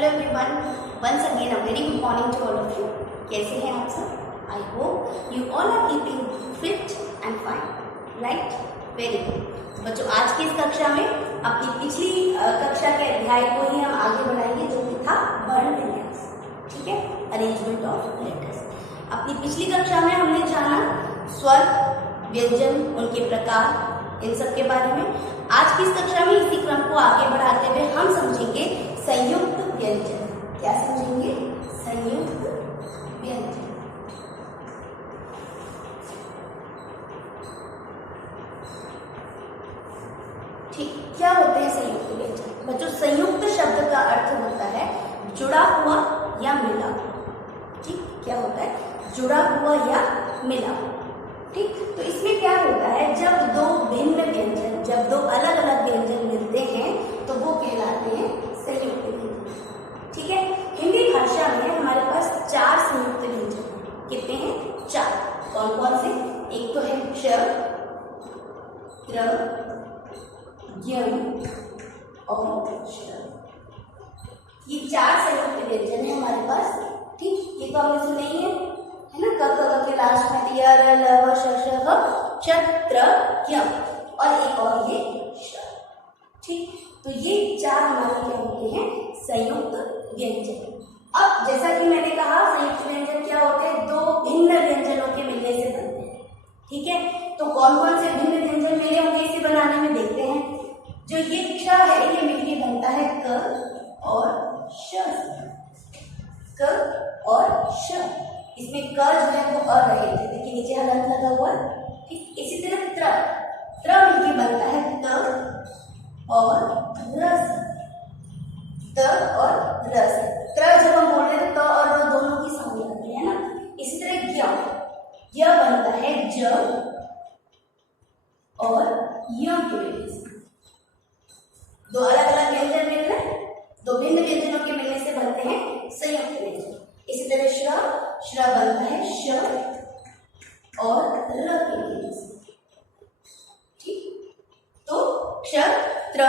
Hello everyone, once again a very good morning to all of you. कैसे हैं आप सब? I hope you all are keeping fit and fine, right? Very good. बच्चों, आज की इस कक्षा में अपनी पिछली कक्षा के अध्याय को ही हम आगे बढ़ाएंगे, जो कि था वर्ण विन्यास। ठीक है, अरेंजमेंट ऑफ लेटर्स। अपनी पिछली कक्षा में हमने जाना स्वर, व्यंजन, उनके प्रकार, इन सब के बारे में। आज की इस कक्षा में इसी क्रम को आगे बढ़ाते हुए हम समझेंगे संयुक्त व्यंजन। क्या समझेंगे? संयुक्त व्यंजन। ठीक, क्या होते हैं संयुक्त व्यंजन? बच्चों, संयुक्त शब्द का अर्थ होता है जुड़ा हुआ या मिला। ठीक, क्या होता है? जुड़ा हुआ या मिला। ठीक, तो इसमें क्या होता है, जब दो भिन्न व्यंजन, जब दो अलग अलग व्यंजन मिलते हैं तो वो कहलाते हैं संयुक्त व्यंजन। ठीक है, हिंदी भाषा में हमारे पास 4 संयुक्त व्यंजन हैं। कितने हैं? 4। कौन कौन से? एक तो है क्ष, त्र, ज्ञम और श। ये 4 संयुक्त व्यंजन है हमारे पास। ठीक, ये तो हमने सुने ही है ना? क के लास्ट में दिया र, ल, व, श, श, च, त्र, ज्ञ और एक और ये श। ठीक, तो ये 4 हमारे क्या होते हैं? संयुक्त व्यंजन। अब जैसा कि मैंने कहा, संयुक्त व्यंजन क्या होते हैं? दो भिन्न व्यंजनों के मिलने से बनते हैं। ठीक है, तो कौन कौन से भिन्न व्यंजन मिले होंगे इसे बनाने में? देखते हैं। जो ये क्ष है, ये मिलके बनता है क और श। क और श। इसमें क जो है वो अरहित है, देखिए नीचे हलंत लगा हुआ। ठीक, इसी तरह त्र मिलके बनता है त और रस। त और रस। त्र जब हम बोल रहे हैं तो त और र दोनों की साउंड आती है ना। इसी तरह ज्ञ बनता है ज और य के मिलने से। दो अलग अलग व्यंजन मिल रहे हैं, दो भिन्न व्यंजनों के मिलने से बनते हैं संयुक्त व्यंजन। इसी तरह श्र बनता है श और र के मिलने से। ठीक, तो क्ष, त्र,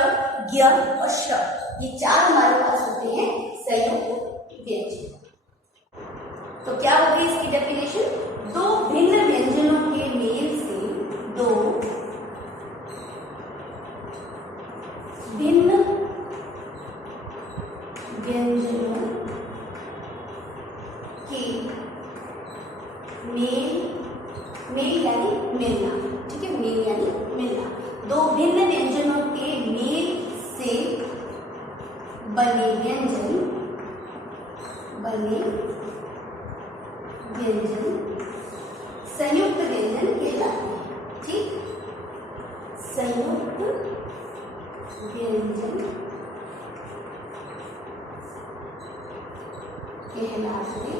ज्ञ और श, ये 4 हमारे पास होते हैं संयुक्त व्यंजन। तो क्या होगी इसकी डेफिनेशन? दो भिन्न व्यंजनों के मेल से, दो भिन्न व्यंजनों के मेल यानी मिलना। ठीक है, मेल यानी मिलना। दो भिन्न व्यंजनों के मेल से बने व्यंजन संयुक्त व्यंजन कहलाते हैं। ठीक, संयुक्त व्यंजन कहलाते हैं।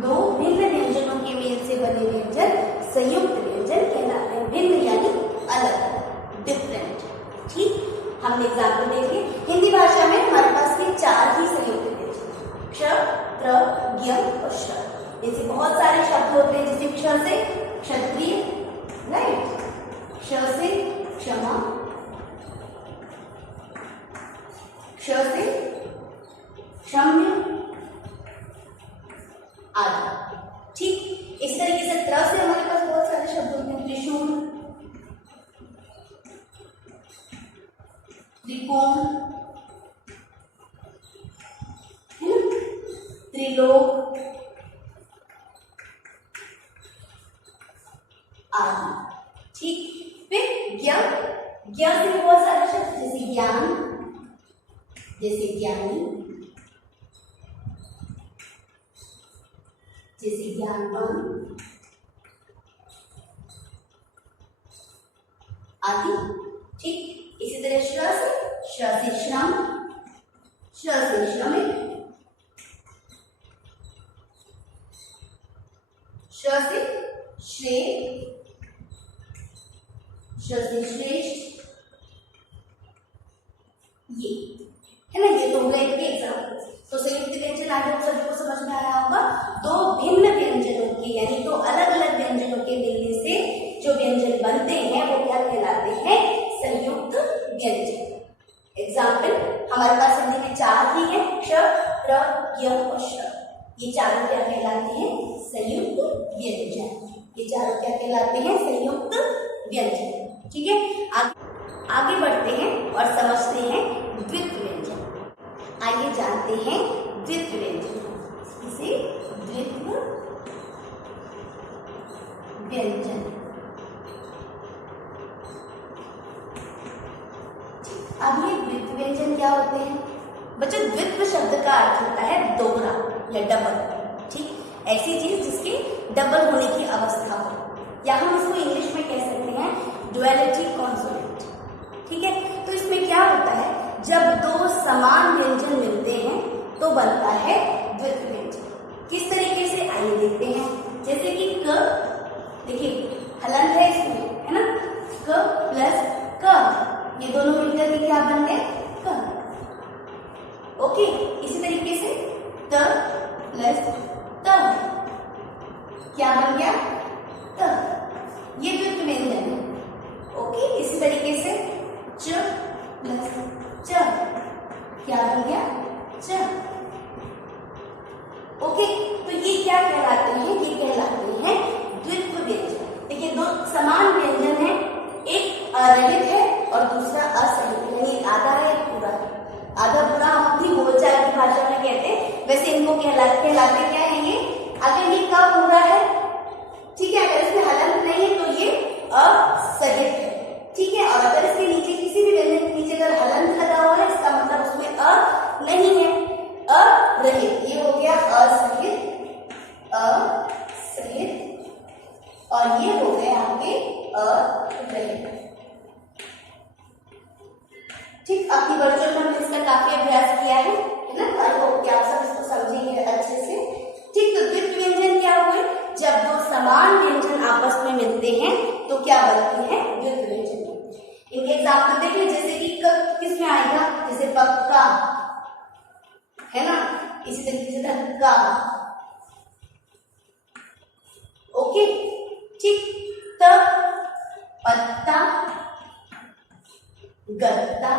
दो भिन्न व्यंजनों के मेल से बने व्यंजन संयुक्त व्यंजन कहलाते हैं। भिन्न यानी अलग, डिफरेंट। ठीक, हमने एग्जाम्पल देखे। हिंदी भाषा में हमारे पास ये 4 ही संयुक्त व्यंजन, क्ष, त्र, ज्ञ और श। जैसे बहुत सारे शब्द होते हैं, जैसे क्ष से क्षत्रिय, राइट, क्ष से क्षमा, क्ष से क्षम्य आदि। ठीक, इस तरीके से त्र से हमारे पास बहुत सारे शब्द होते हैं, त्रिशूल, त्रिकोण, त्रिलोक आदि। ठीक, फिर ज्ञ से बहुत सारे शब्द, जैसे ज्ञान, जैसे ज्ञानी, जैसे ज्ञानवान आदि। ठीक, इसी तरह श्र से श्रम, श्र से श्रमिक, श्र से श्रेय, श्र से श्रेष्ठ। ये है ना, ये तो हो गए इनके एग्जाम्पल। तो संयुक्त व्यंजन आगे आप सभी को समझ में आया होगा। दो भिन्न व्यंजनों के यानी दो अलग अलग व्यंजनों के मिलने से जो व्यंजन बनते हैं वो क्या कहलाते हैं? संयुक्त व्यंजन। हमारे पास हिंदी में चार ही है, क्ष, प्र, य और श। ये चारों क्या कहलाते हैं? संयुक्त व्यंजन। ये चारों क्या कहलाते हैं? संयुक्त व्यंजन। ठीक है, आगे बढ़ते हैं और समझते हैं द्वित्व व्यंजन। आइए जानते हैं द्वित्व व्यंजन। इसे द्वित्व व्यंजन। अब ये द्वित्व व्यंजन क्या होते हैं? बच्चों, द्वित्व शब्द का अर्थ होता है दोहरा या डबल। ठीक, ऐसी चीज जिसके डबल होने की अवस्था हो, या हम इसको इंग्लिश में कह सकते हैं डुअलिटी कॉन्सोनेंट। ठीक है, तो इसमें क्या होता है, जब दो समान व्यंजन मिलते हैं तो बनता है द्वित्व व्यंजन। किस तरीके से, आइए देखते हैं। जैसे कि क, देखिए हलंत है इसमें, है ना, क प्लस क, ये दोनों मिलकर के क्या बन गए? क। ओके, इसी तरीके से त प्लस त क्या बन गया? त। ये द्वित्व व्यंजन है। ओके, इसी तरीके से च प्लस च क्या बन गया? च। ओके, तो ये क्या कहलाते हैं? ये कहलाते हैं द्वित्व व्यंजन। देखिए, दो समान व्यंजन है, एक अरहित है और दूसरा असहित, यानी आधा है एक पूरा है। आधा पूरा हम अपनी बोलचाल की भाषा में कहते हैं, वैसे इनको कहलाते क्या है ये? अगर ये का पूरा है, ठीक है, अगर इसमें हलंत नहीं है तो ये असहित है। ठीक है, और अगर इसके नीचे किसी भी व्यंजन के नीचे अगर हलंत लगा हुआ है, इसका मतलब उसमें अ नहीं है, अरहित। ये हो गया असहित, असहित, और ये हो गए आपके अरहित। ठीक, आपकी वर्चुअल में हमने इसका काफी अभ्यास किया है ना, आई होप कि आप सब इसको समझेंगे अच्छे से। ठीक, तो द्वित्व व्यंजन क्या हुए? जब दो समान व्यंजन आपस में मिलते हैं तो क्या बनते हैं? द्वित्व व्यंजन। इनके एग्जाम्पल देख लीजिए, जैसे कि क किसमें आएगा? जैसे पक्का, है ना, इसी तरीके से धक्का। ओके, ठीक, त पत्ता, गत्ता,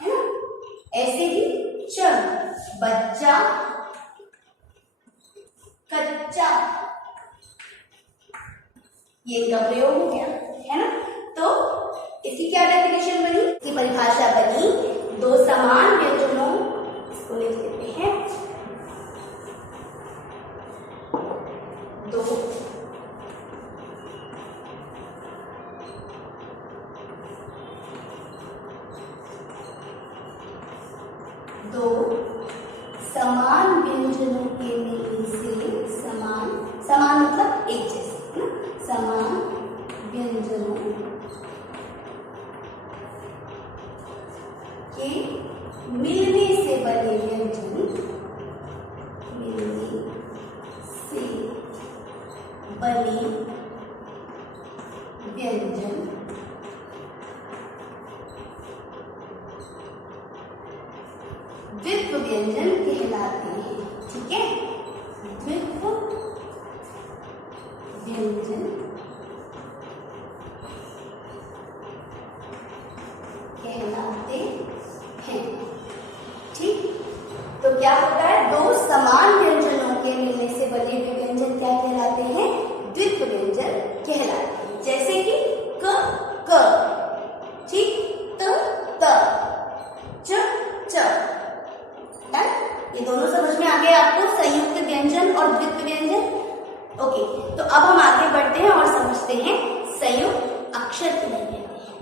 है ना, ऐसे ही च बच्चा, कच्चा। ये इनका प्रयोग हो गया, है ना। तो इसकी क्या डेफिनेशन बनी? इसकी परिभाषा बनी, दो समान व्यंजनों, इसको लिख देते हैं, दो समान व्यंजनों के मिलने से, समान मतलब एक जैसे, है ना, समान व्यंजनों के मिलने से बने व्यंजन, मिलने से बने व्यंजन द्वित्व व्यंजन कहलाते हैं। ठीक है, द्वित्व व्यंजन कहलाते हैं। ठीक, तो क्या होता है? दो समान व्यंजनों के मिलने से बने हुए व्यंजन क्या कहलाते हैं? द्वित्व व्यंजन कहलाते हैं। जैसे कि क, ठीक, त, च, ये दोनों समझ में आ गए आपको, संयुक्त व्यंजन और द्वित्व व्यंजन। ओके, तो अब हम आगे बढ़ते हैं और समझते हैं संयुक्त अक्षर किन्हें कहते हैं।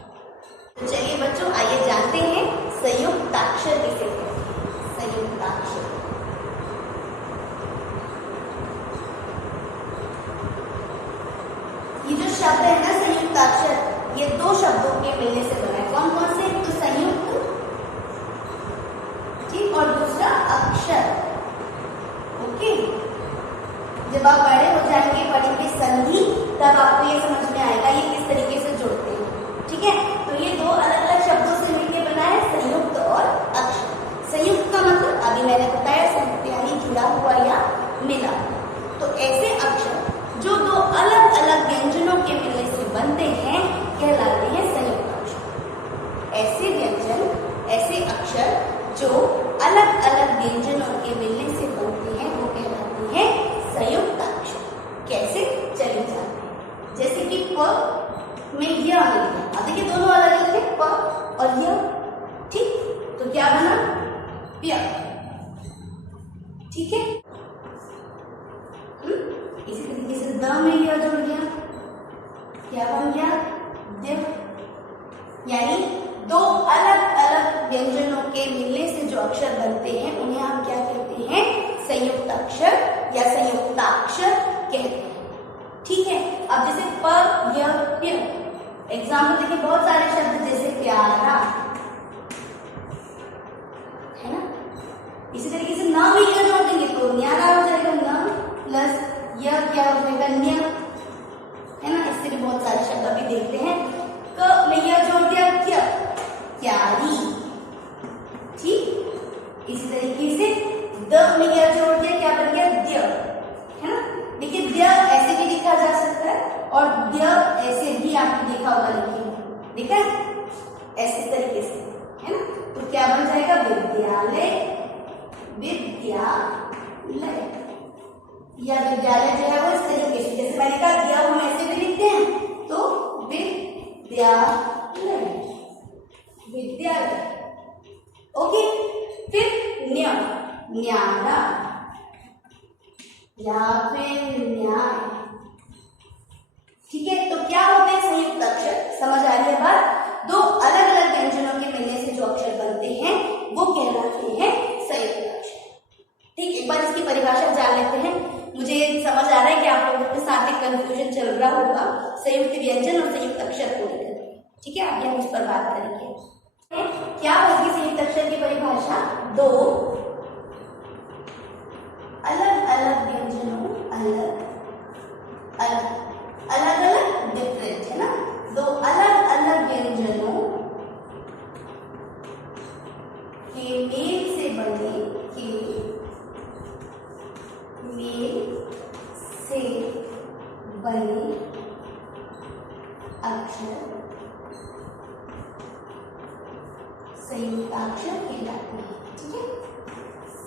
तो चलिए बच्चों, आइए जानते हैं संयुक्ताक्षर किसे कहते हैं। संयुक्ताक्षर, ये जो शब्द है ना संयुक्ताक्षर, ये दो शब्दों के मिलने से बना है। कौन कौन से? तो संयुक्त, ठीक, और दूसरा अक्षर। ओके, जब आप बड़े हो जाएंगे, पढ़ेंगे संधि, तब आपको ये समझ में आएगा ये किस तरीके से जुड़ते हैं। ठीक है, तो ये दो अलग अलग शब्दों से मिलकर बना है संयुक्त और अक्षर। संयुक्त का मतलब अभी मैंने बताया, संयुक्त यानी जुड़ा हुआ या मिला। तो ऐसे अक्षर जो दो अलग अलग व्यंजनों के मिलने से बनते हैं कहलाते हैं संयुक्त अक्षर। ऐसे व्यंजन, ऐसे ठीक है। इसी तरीके से द में यह जुड़ गया, क्या बन गया, द्य। यानी दो अलग अलग व्यंजनों के मिलने से जो अक्षर बनते हैं उन्हें हम क्या कहते हैं, संयुक्त अक्षर या संयुक्ताक्षर कहते हैं। ठीक है। अब जैसे प, य, प्य, एग्जाम्पल देखिए, बहुत सारे शब्द जैसे प्यारा, है ना। इसी तरीके से न में य जोड़ देंगे तो न्यारा हो जाएगा, न प्लस य क्या हो जाएगा, न्य, है ना। इससे भी बहुत सारे शब्द अभी देखते हैं। क में य जोड़ दिया, क्या, क्यारी, ठीक। इसी तरीके से द में य जोड़ दिया, क्या बन गया, द्य, है ना। देखिए द्य ऐसे भी लिखा जा सकता है और द्य ऐसे भी आपने देखा होगा लिखे, देखा है, ऐसे तरीके से, है ना। तो क्या बन जाएगा, विद्यालय, विद्यालय, या विद्यालय जो है वो इस तरीके से, जैसे मैंने कहा द्य हम ऐसे भी लिखते हैं, तो विद्यालय, विद्यालय। ओके। फिर न्य, न्यारा या फिर न्याय, ठीक है। तो क्या होते हैं संयुक्त अक्षर, समझ आ रही है बात। दो अलग अलग व्यंजनों के मिलने से जो अक्षर बनते हैं वो कहलाते हैं संयुक्त अक्षर। ठीक, एक बार इसकी परिभाषा जान लेते हैं। मुझे समझ आ रहा है कि आप लोगों के साथ एक कंफ्यूजन चल रहा होगा संयुक्त व्यंजन और संयुक्त अक्षर को लेकर। ठीक है, आगे हम उस पर बात करेंगे। क्या होगी संयुक्त अक्षर की परिभाषा, दो अलग अलग व्यंजनों, अलग अलग डिफरेंट, है ना। दो अलग अलग व्यंजनों के मेल से बने, के मेल से बने अक्षर संयुक्ताक्षर कहलाते हैं। ठीक है,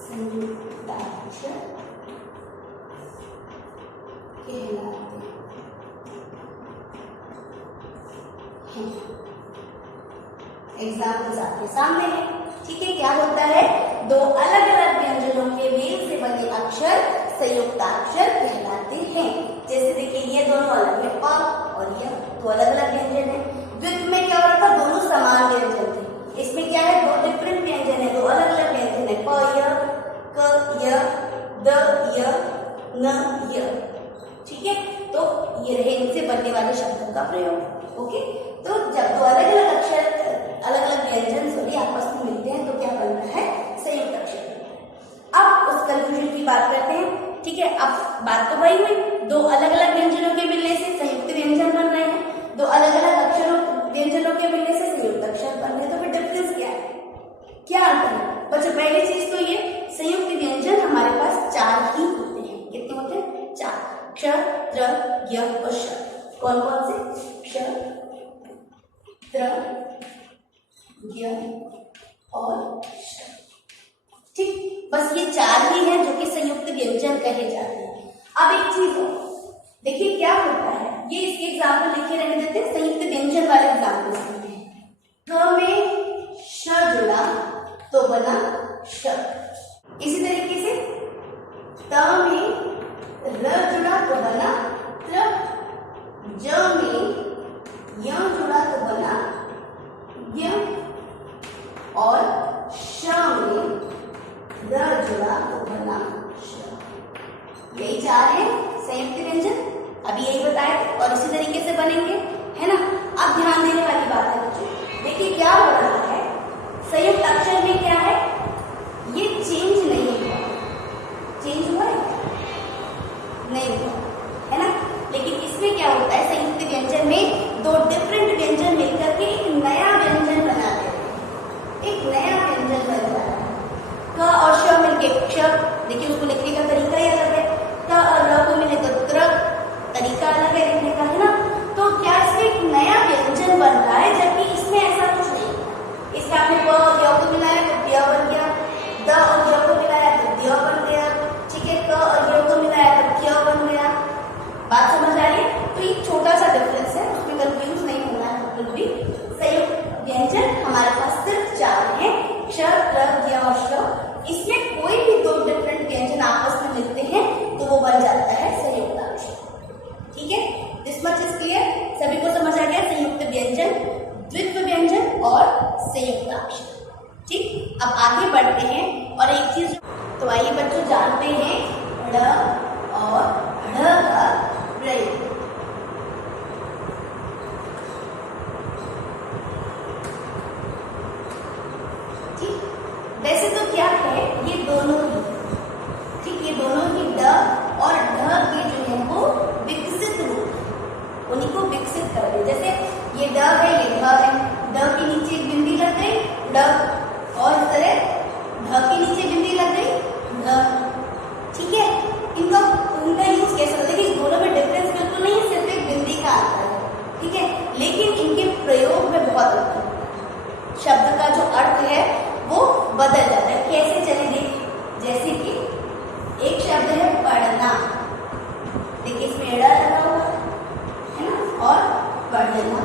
संयुक्ताक्षर कहलाते हैं। एग्जाम्पल्स आपके सामने है। ठीक है, क्या होता है, दो अलग अलग व्यंजनों के मेल से बने अक्षर संयुक्ताक्षर कहलाते हैं। जैसे देखिए ये दोनों अलग है, प और य, दो अलग अलग व्यंजन है। द्वित्व में क्या हो रहा था, दोनों समान व्यंजन थे। इसमें क्या है, दो डिफरेंट व्यंजन है, दो अलग अलग व्यंजन है, प य, क य, द य, न य। ठीक है, तो ये रहे इनसे बनने वाले शब्दों का प्रयोग। ओके, तो जब दो अलग अलग अक्षर, अलग अलग व्यंजन सभी आपस में मिलते हैं तो क्या बनता है, संयुक्त अक्षर बनता है। अब उस कंफ्यूजन की बात करते हैं। ठीक है, अब बात तो वही हुई, दो अलग अलग व्यंजनों के मिलने से संयुक्त व्यंजन बन रहे हैं, दो अलग अलग अक्षरों व्यंजनों के मिलने से संयुक्त अक्षर बन रहे हैं। तो फिर डिफरेंस क्या है, क्या अंतर है बच्चों। पहली चीज तो ये, संयुक्त व्यंजन हमारे पास चार ही होते हैं। कितने होते हैं, चार, क्ष, त्र, य और श। कौन कौन से, क्ष, त्र, य और श। ठीक, बस ये चार ही हैं जो कि संयुक्त व्यंजन कहे जाते हैं। अब एक चीज और देखिए क्या होता है, ये इसके एग्जाम्पल लिखे रहने देते हैं, संयुक्त व्यंजन वाले एग्जाम्पल सुनते हैं। क में श जुड़ा तो बना श। इसी तरीके से त में र जुड़ा तो बना त्र, ज में य जुड़ा तो बना य, और श में र जुड़ा तो बना श। यही चार है संयुक्त व्यंजन, अभी यही बताया और इसी तरीके से बनेंगे, है ना। अब ध्यान देने वाली बात है बच्चों, देखिए क्या हो रहा है, संयुक्त अक्षर में क्या है, ये चेंज नहीं हुआ, चेंज हुआ है नहीं हुआ, है ना। लेकिन इसमें क्या होता है, संयुक्त व्यंजन में दो डिफरेंट व्यंजन मिलकर के एक नया व्यंजन बना देते हैं, एक नया व्यंजन बन जाता है। क और श मिलके क्ष, देखिए उसको लिखने का तरीका ही अलग है। त और र को मिले तो त्र, तरीका अलग है लिखने का, है ना। तो क्या और संयुक्ताक्षर। ठीक, अब आगे बढ़ते हैं और एक चीज, तो आइए बच्चों जानते हैं ड़ और ढ़ का प्रयोग। ठीक, वैसे तो क्या है, ये दोनों ही, ठीक, ये दोनों ही ड और ढ के जो है वो विकसित रूप, उन्हीं को विकसित कर दे। जैसे ये ड है, ये ढ है, ड के नीचे एक बिंदी लग गई ड, और इस तरह ढ के नीचे बिंदी लग गई ढ। ठीक है, इनका यूज कैसे होता है कि दोनों में डिफरेंस बिल्कुल नहीं है, सिर्फ एक बिंदी का आता है। ठीक है, लेकिन इनके प्रयोग में बहुत अंतर है, शब्द का जो अर्थ है वो बदल जाता है। कैसे, चलिए देख, जैसे कि एक शब्द है पढ़ना, देखिए इसमें एड़ा लगा हुआ है ना, और पढ़ना।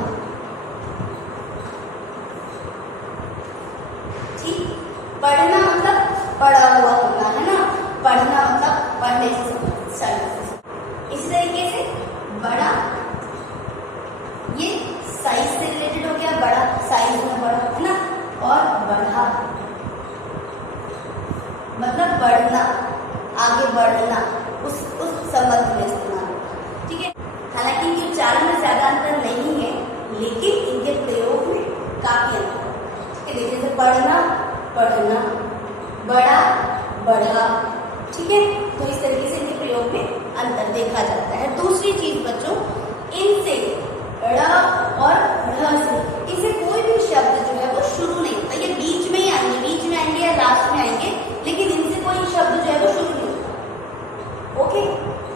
ठीक, पढ़ना मतलब पढ़ा हुआ होना है ना, पढ़ना मतलब पढ़ने से इस तरीके से बड़ा, ये साइज से रिलेटेड हो गया, बड़ा साइज में बड़ा है ना, और बढ़ा मतलब बढ़ना, आगे बढ़ना, उस संबंध में इस्तेमाल होगा। ठीक है, हालांकि इनके उच्चारण में ज्यादा अंतर नहीं है, लेकिन इनके प्रयोग में काफी अंतर है। ठीक है, जैसे पढ़ना पढ़ना, बड़ा बढ़ा। ठीक है, तो इस तरीके से इनके प्रयोग में अंतर देखा जाता है। दूसरी चीज बच्चों, इनसे ड़ और ढ़ से, इसे कोई भी शब्द जो है वो शुरू नहीं होता, ये बीच में ही आएंगे, बीच में आएंगे या लास्ट में आएंगे, लेकिन इनसे कोई शब्द जो है वो शुरू नहीं होता। ओके,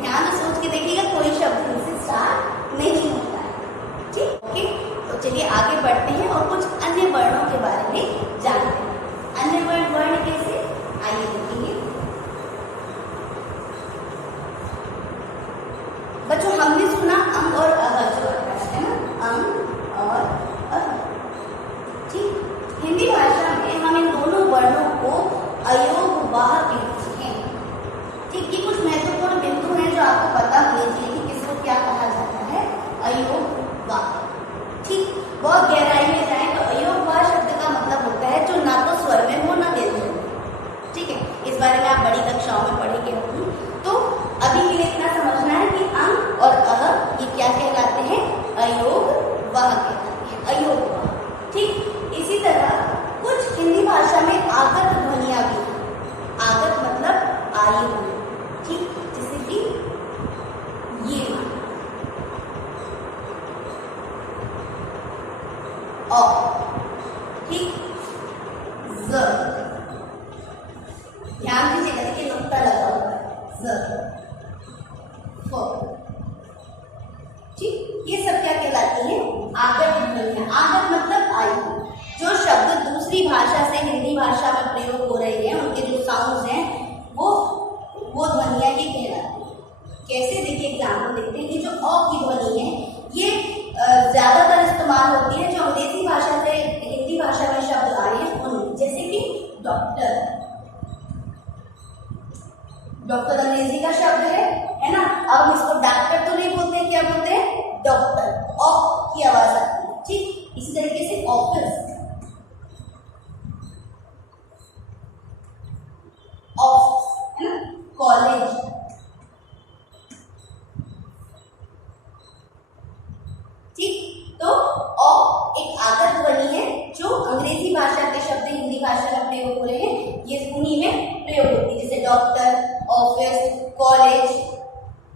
ध्यान से सोच के देखिएगा, कोई शब्द इनसे स्टार्ट नहीं होता है। ठीक, ओके, तो चलिए आगे बढ़ते हैं और कुछ अन्य वर्णों के बारे में जानते हैं। अन्य वर्ण कैसे, आइए देखेंगे। बच्चों हमने सुना अंग और अह जो है ना, अंग और अह। ठीक, हिंदी भाषा में हम इन दोनों वर्णों को अयोगवाह कहते हैं। ठीक, ये कुछ महत्वपूर्ण बिंदु हैं जो आपको पता होने चाहिए कि किसको क्या कहा जाता है, अयोगवाह। ठीक, बहुत गहराई में जाए तो अयोगवाह शब्द का मतलब होता है जो ना तो स्वर में हो ना व्यंजन में। ठीक है, इस बारे में आप बड़ी कक्षाओं में पढ़ेंगे होंगे। तो अभी के लिए इतना समझना है कि अंग और अह ये क्या कहलाते हैं, अयोगवाह कहलाते हैं, अयोगवाह। ठीक, इसी तरह कुछ हिंदी भाषा में आगत ध्वनियां भी हैं। आगत मतलब आई हुई। ठीक, जैसे कि ये औ, ठीक, ज, ध्यान दीजिएगा, देखिए नुक्ता लगा हुआ है, ज, फ। ठीक, ये सब क्या कहलाती है, आगत ध्वनियां। आगत मतलब आई, जो शब्द दूसरी भाषा से हिंदी भाषा में प्रयोग हो रहे हैं, उनके जो साउंड्स हैं वो ध्वनियां ये कहलाती है। कैसे, देखिए एग्जाम्पल देखते हैं कि जो अ की ध्वनि है ये ज्यादातर इस्तेमाल होती है जो अंग्रेजी भाषा से हिंदी भाषा में शब्द आए हैं उनमें, जैसे कि डॉक्टर। डॉक्टर अंग्रेजी का शब्द है ना, अब हम इसको डॉक्टर तो नहीं बोलते, क्या बोलते हैं, डॉक्टर, ऑफ की आवाज आती है। ठीक, इसी तरीके से ऑफिस, ऑफिस है ना, कॉलेज। ठीक, तो औ एक आगत ध्वनि है जो अंग्रेजी भाषा के शब्द हिंदी भाषा में प्रयोग हो रहे हैं, ये उन्हीं में प्रयोग होती है, जैसे डॉक्टर, ऑफिस, कॉलेज।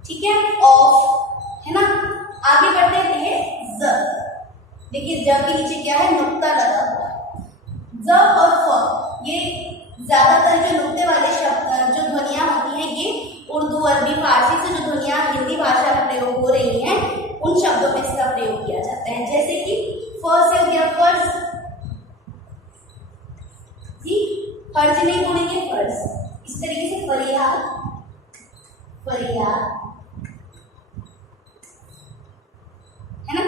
ठीक है, ऑफ है ना। आगे बढ़ते हैं, ज, देखिए ज के नीचे क्या है, नुक्ता लगा हुआ है। ज और फ, ये ज्यादातर जो नुक्ते वाले शब्द जो ध्वनियां होती हैं, ये उर्दू, अरबी, फारसी से जो ध्वनियां हिंदी भाषा में प्रयोग हो रही हैं, उन शब्दों में इसका प्रयोग किया जाता है। जैसे कि फ से हो गया फर्ज, जी, फर्ज नहीं बोलेंगे, फर्ज। इस तरीके से फरियाद, फरियाद है ना,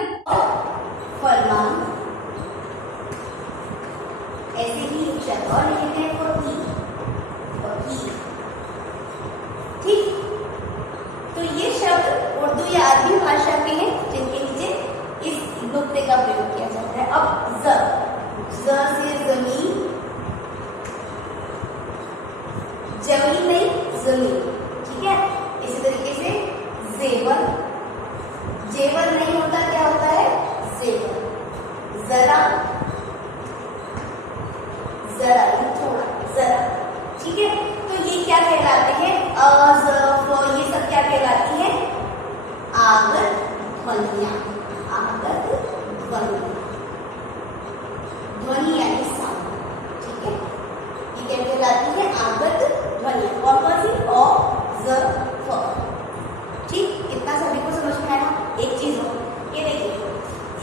फरमान। ऐसे ही शब्द और लिखते हैं, वकील, वकील। ठीक, तो ये शब्द उर्दू या अरबी भाषा के हैं जिनके नीचे इस नुक्ते का प्रयोग किया जाता है। अब ज, आगत ध्वनियां, आगत ध्वनि, ध्वनि यानी साउंड, ठीक है। ये क्या कहलाती है? आगत ध्वनियां। कौन कौन सी? अ, ज, फ, ठीक। इतना सभी को समझ में आया? एक चीज हो, ये देखिए,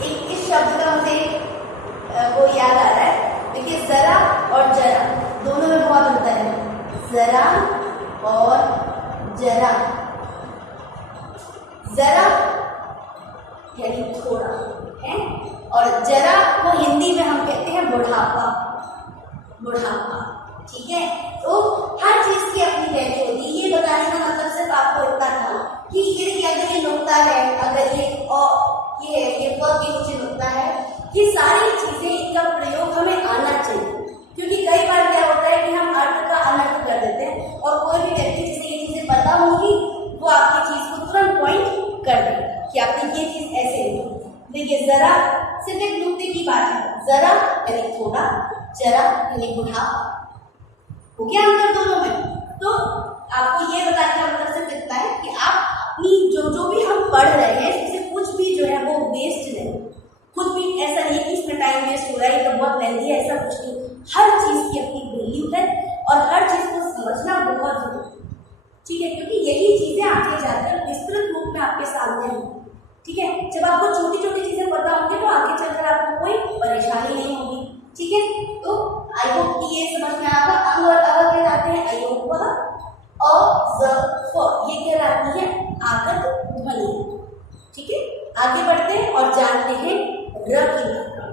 एक इस शब्द का मुझे वो याद आ रहा है। देखिए, जरा और जरा दोनों में बहुत अंतर है। जरा और जरा, जरा यानी थोड़ा है, और जरा को हिंदी में हम कहते हैं बुढ़ापा, बुढ़ापा, ठीक है। तो हर चीज की अपनी वैल्यू होती है। ये बताने का मतलब सिर्फ आपको इतना था कि ये अगर ये नुक्ता है, अगर ये व के नीचे नुक्ता है, ये सारी चीजें, इनका प्रयोग हमें आना चाहिए। क्योंकि कई बार क्या होता है कि हम अर्थ का अनर्थ कर देते हैं, और कोई भी व्यक्ति जिसे ये चीजें पता होगी वो आपकी चीज को तुरंत पॉइंट कर देगा कि आपने ये चीज ऐसे लिखी। देखिए, जरा सिर्फ एक नुक्ते की बात है। जरा यानी थोड़ा, जरा यानी बुढ़ापा। हो गया अंतर दोनों में? तो आपको ये बताने का मतलब सिर्फ इतना है कि आप अपनी जो भी हम पढ़ रहे हैं, इससे कुछ भी जो है वो वेस्ट नहीं, खुद भी ऐसा नहीं कि इसमें टाइम वेस्ट हो रहा है, तो बहुत लेंदी है, ऐसा कुछ नहीं। हर चीज की अपनी वैल्यू है, और हर चीज को समझना बहुत जरूरी है, ठीक है। क्योंकि यही चीजें आगे जाकर विस्तृत रूप में आपके सामने होंगी, ठीक है। जब आपको छोटी छोटी चीजें पता होंगी तो आगे चलकर आपको कोई परेशानी नहीं होगी, ठीक है। तो आई होप कि ये समझ में आएगा। अंग और अ कहलाते हैं अयोग, अ, ज, फ, ये कहलाती है आगत ध्वनि, ठीक है। आगे बढ़ते हैं और जानते हैं र की मात्रा।